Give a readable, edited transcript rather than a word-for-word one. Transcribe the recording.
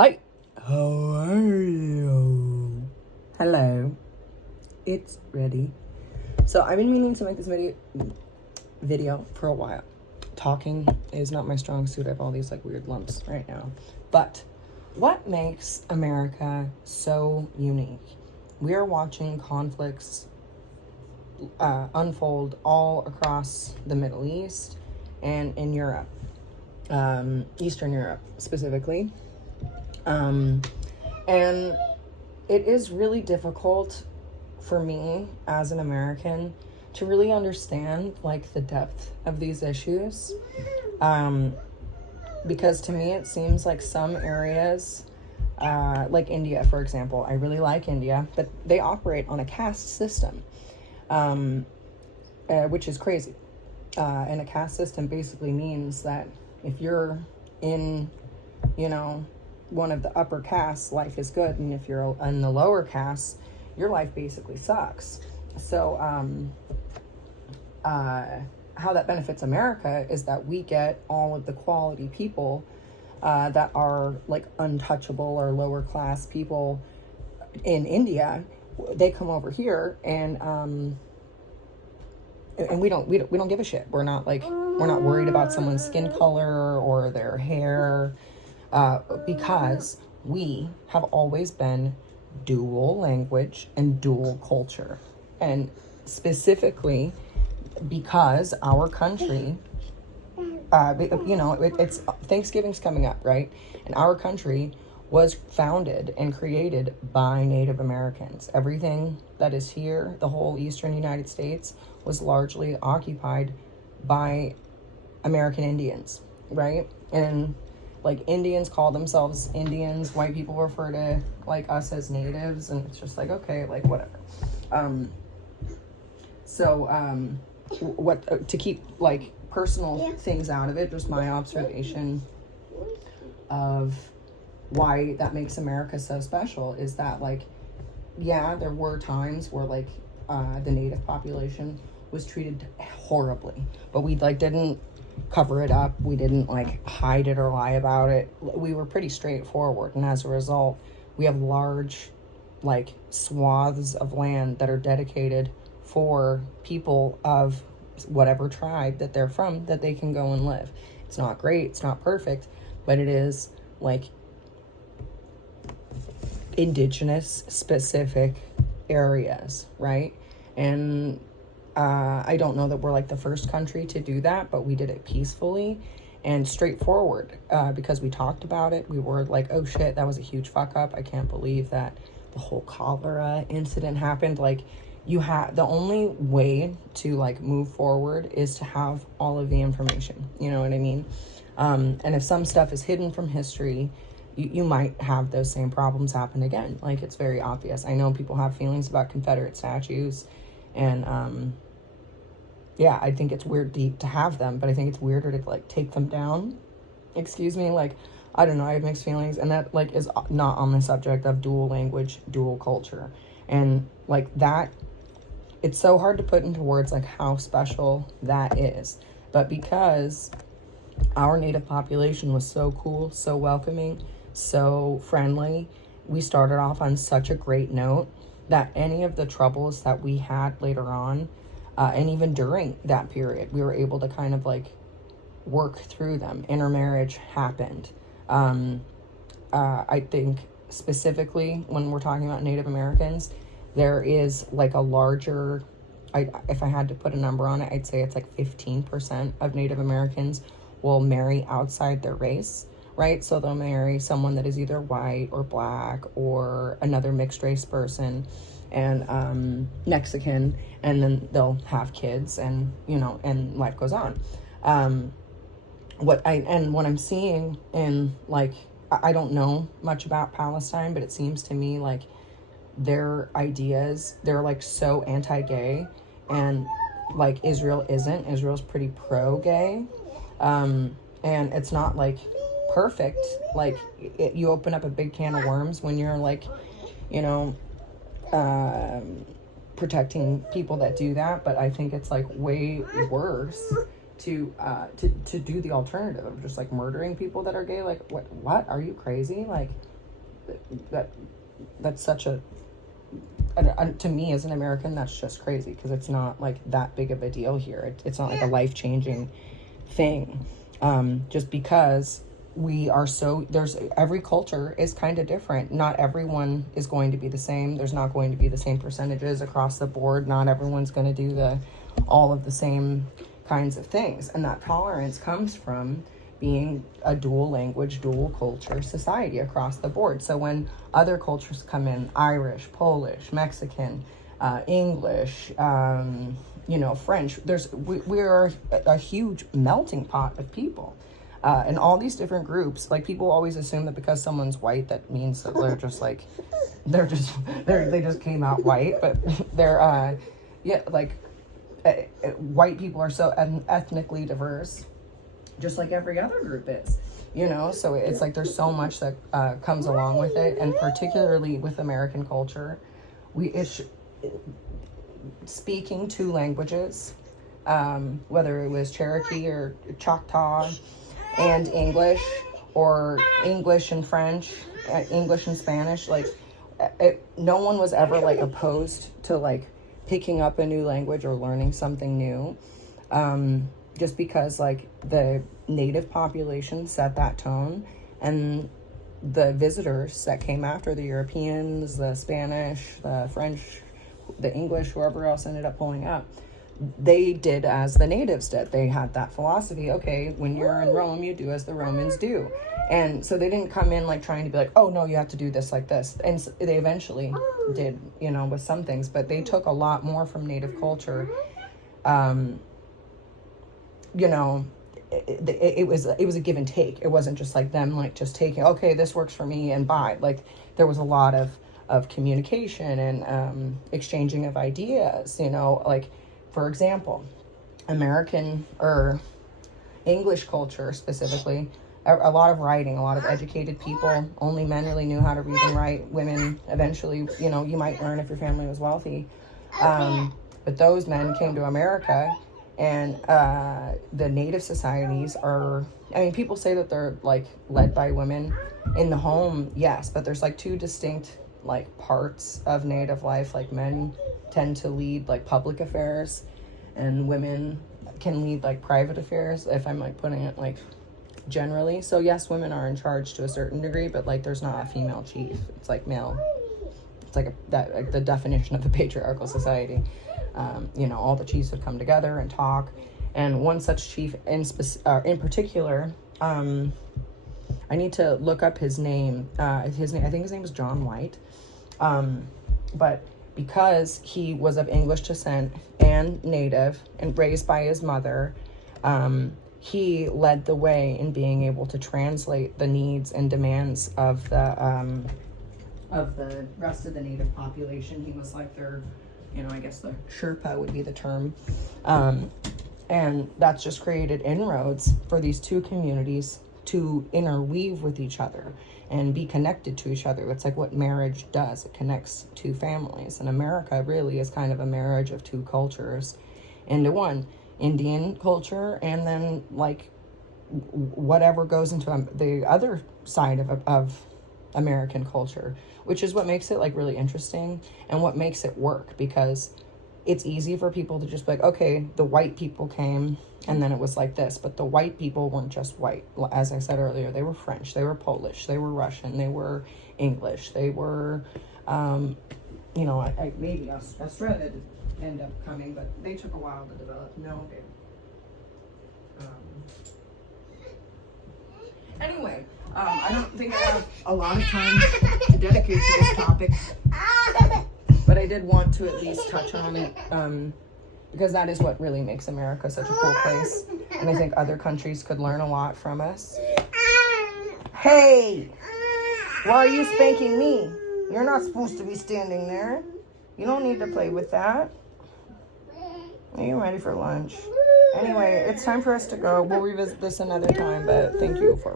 Hi, how are you? Hello, it's ready. So I've been meaning to make this video for a while. Talking is not my strong suit. I have all these like weird lumps right now. But what makes America so unique? We are watching conflicts unfold all across the Middle East and in Europe, Eastern Europe specifically. And it is really difficult for me as an American to really understand like the depth of these issues. Because to me it seems like some areas, like India, for example, I really like India, but they operate on a caste system, which is crazy. And a caste system basically means that if you're in, one of the upper castes, life is good, and if you're in the lower castes, your life basically sucks. So how that benefits America is that we get all of the quality people that are like untouchable or lower class people in India. They come over here and we don't give a shit. We're not worried about someone's skin color or their hair. Because we have always been dual language and dual culture. And specifically because our country, it's Thanksgiving's coming up, right? And our country was founded and created by Native Americans. Everything that is here, the whole eastern United States, was largely occupied by American Indians, right? And like Indians call themselves Indians, white people refer to like us as natives, and it's just like, okay, like whatever. What to keep like personal things out of it, just my observation of why that makes America so special is that like, yeah, there were times where like the native population was treated horribly, but we like didn't cover it up. We didn't like hide it or lie about it. We were pretty straightforward, and as a result we have large like swaths of land that are dedicated for people of whatever tribe that they're from, that they can go and live. It's not great, it's not perfect, but it is like indigenous specific areas, right? And I don't know that we're like the first country to do that, but we did it peacefully and straightforward because we talked about it. We were like, oh shit, that was a huge fuck up. I can't believe that the whole cholera incident happened. Like, the only way to like move forward is to have all of the information, you know what I mean? And if some stuff is hidden from history, you might have those same problems happen again. Like, it's very obvious. I know people have feelings about Confederate statues, and yeah, I think it's weird to have them, but I think it's weirder to like take them down. Excuse me, like, I don't know, I have mixed feelings, and that like is not on the subject of dual language, dual culture. And like that, it's so hard to put into words like how special that is. But because our native population was so cool, so welcoming, so friendly, we started off on such a great note that any of the troubles that we had later on, and even during that period, we were able to kind of like work through them. Intermarriage happened. I think specifically when we're talking about Native Americans, there is like a larger, if I had to put a number on it, I'd say it's like 15% of Native Americans will marry outside their race, right? So they'll marry someone that is either white or black or another mixed race person and Mexican, and then they'll have kids, and and life goes on. What I'm seeing in like, I don't know much about Palestine, but it seems to me like their ideas, they're like so anti-gay, and like Israel's pretty pro-gay, and it's not like perfect. Like you open up a big can of worms when you're like protecting people that do that, but I think it's like way worse to do the alternative of just like murdering people that are gay. Like, what are you crazy? Like, that's such a, to me as an American, that's just crazy, because it's not like that big of a deal here. It's not like a life-changing thing. Just because we are so, every culture is kind of different. Not everyone is going to be the same. There's not going to be the same percentages across the board. Not everyone's going to do all of the same kinds of things. And that tolerance comes from being a dual language, dual culture society across the board. So when other cultures come in, Irish, Polish, Mexican, English, French, we're a huge melting pot of people. And all these different groups, like, people always assume that because someone's white, that means that they're just like, they just came out white, but they're, white people are so ethnically diverse, just like every other group is, so it's like there's so much that comes along with it. And particularly with American culture, speaking two languages, whether it was Cherokee or Choctaw and English, or English and French, English and Spanish, like, no one was ever like opposed to like picking up a new language or learning something new. Just because like the native population set that tone, and the visitors that came after, the Europeans, the Spanish, the French, the English, whoever else ended up pulling up, they did as the natives did. They had that philosophy, okay, when you're in Rome, you do as the Romans do. And so they didn't come in like trying to be like, oh no, you have to do this like this. And they eventually did, with some things, but they took a lot more from native culture. It was a give and take. It wasn't just like them like just taking, okay, this works for me and bye. Like, there was a lot of communication and exchanging of ideas, like, for example, American or English culture specifically, a lot of writing, a lot of educated people. Only men really knew how to read and write. Women eventually, you might learn if your family was wealthy, but those men came to America. And the native societies are, people say that they're like led by women in the home, yes, but there's like two distinct like parts of native life. Like, men tend to lead like public affairs, and women can lead like private affairs, if I'm like putting it like generally. So yes, women are in charge to a certain degree, but like there's not a female chief. It's like male. It's like the definition of a patriarchal society. All the chiefs would come together and talk. And one such chief in particular, I need to look up his name. I think his name was John White. But because he was of English descent and native and raised by his mother, he led the way in being able to translate the needs and demands of the rest of the native population. He was like their, I guess the Sherpa would be the term. And that's just created inroads for these two communities to interweave with each other and be connected to each other. That's like what marriage does. It connects two families. And America really is kind of a marriage of two cultures into one. Indian culture, and then like whatever goes into the other side of American culture, which is what makes it like really interesting and what makes it work, because it's easy for people to just be like, okay, the white people came and then it was like this, but the white people weren't just white. As I said earlier, they were French, they were Polish, they were Russian, they were English, they were maybe Australia did end up coming, but they took a while to develop. No, they anyway, I don't think I have a lot of time to dedicate to this topic, but I did want to at least touch on it, because that is what really makes America such a cool place, and I think other countries could learn a lot from us. Hey, why are you spanking me? You're not supposed to be standing there. You don't need to play with that. Are you ready for lunch? Anyway, it's time for us to go. We'll revisit this another time, but thank you for